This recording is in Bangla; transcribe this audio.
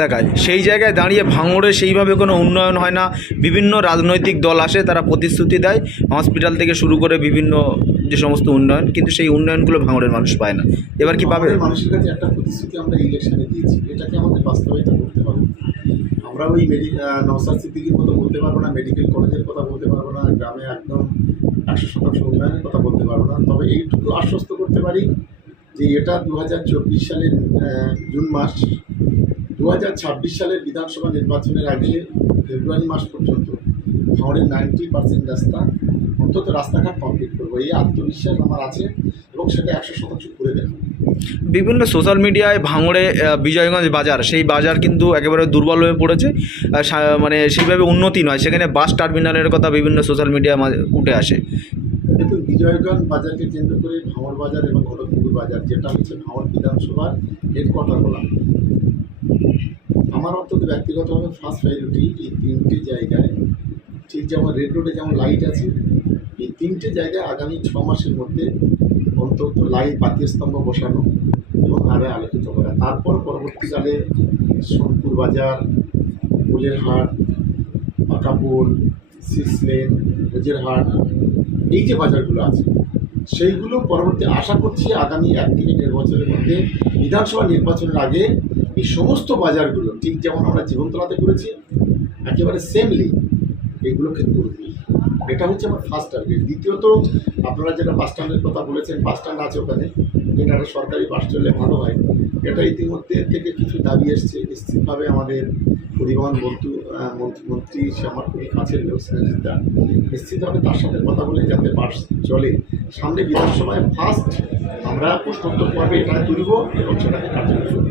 দেখায়, সেই জায়গায় দাঁড়িয়ে ভাঙড়ে সেইভাবে কোনো উন্নয়ন হয় না। বিভিন্ন রাজনৈতিক দল আসে, তারা প্রতিশ্রুতি দেয় হসপিটাল থেকে শুরু করে বিভিন্ন যে সমস্ত উন্নয়ন, কিন্তু সেই উন্নয়নগুলো ভাঙড়ের মানুষ পায় না। এবার কি পাবে? আমাদের মানুষের কাছে একটা প্রতিশ্রুতি আমরা ইলেকশনে দিয়েছি, এটাকে আমাদের বাস্তবায়িত করতে হবে। আমরা ওই নওশাদ সিদ্দিকীর মতো বলতে পারবো না, মেডিকেল কলেজের কথা বলতে পারবো না, গ্রামে একদম 100% উন্নয়নের কথা বলতে পারবো না, তবে এইটুকু আশ্বস্ত করতে পারি যে এটা 2024 সালের জুন মাস, 2026 সালের বিধানসভা নির্বাচনের আগে ফেব্রুয়ারি মাস পর্যন্ত ভাঙড়ের 90% রাস্তা, অন্তত রাস্তাঘাট কমপ্লিট করবো, এই আত্মবিশ্বাস আমার আছে এবং সেটা 100% করে দেবো। বিভিন্ন সোশ্যাল মিডিয়ায় ভাঙড়ে বিজয়গঞ্জ বাজার, সেই বাজার কিন্তু একেবারে দুর্বল হয়ে পড়েছে, মানে সেইভাবে উন্নতি নয়। সেখানে বাস টার্মিনালের কথা বিভিন্ন সোশ্যাল মিডিয়ায় উঠে আসে। কিন্তু বিজয়গঞ্জ বাজারকে কেন্দ্র করে ভাঙড় বাজার এবং ঘটকপুকুর বাজার, যেটা হচ্ছে ভাঙড় বিধানসভার হেডকোয়ার্টার বলা, আমার অন্তত ব্যক্তিগতভাবে ফার্স্ট প্রায়োরিটি এই তিনটে জায়গায়, ঠিক যেমন রেড রোডে যেমন লাইট আছে, এই তিনটে জায়গায় আগামী 6 মাসের মধ্যে অন্তত লাইট বাতিস্তম্ভ বসানো এবং আরও আলোকিত করা। তারপর পরবর্তীকালে সোনপুর বাজার, পোলের হাট, পাকাপোল, সিসলেন, হাট, এই যে বাজারগুলো আছে সেইগুলো পরবর্তী আশা করছি আগামী 1 থেকে 1.5 বছরের মধ্যে বিধানসভা নির্বাচনের আগে এই সমস্ত বাজারগুলো ঠিক যেমন আমরা জীবনতলাতে করেছি একেবারে সেমলি এগুলোকে করব। এটা হচ্ছে আমার ফার্স্ট টার্গেট। দ্বিতীয়ত, আপনারা যেটা বাস স্ট্যান্ডের কথা বলেছেন, বাস স্ট্যান্ড আছে ওখানে, এটা একটা সরকারি বাস চললে ভালো হয়। এটা ইতিমধ্যে থেকে কিছু দাবি এসছে, নিশ্চিতভাবে আমাদের পরিবহন মন্ত্রী, সে আমার খুবই কাছের লোক, সিরাজুদ্দা, নিশ্চিতভাবে তার সাথে কথা বলে যাতে বাস চলে। সামনে বিধানসভায় ফার্স্ট আমরা প্রশ্নোত্তর পর্বে এটা তুলব এবং সেটাকে কার্যকরী করব।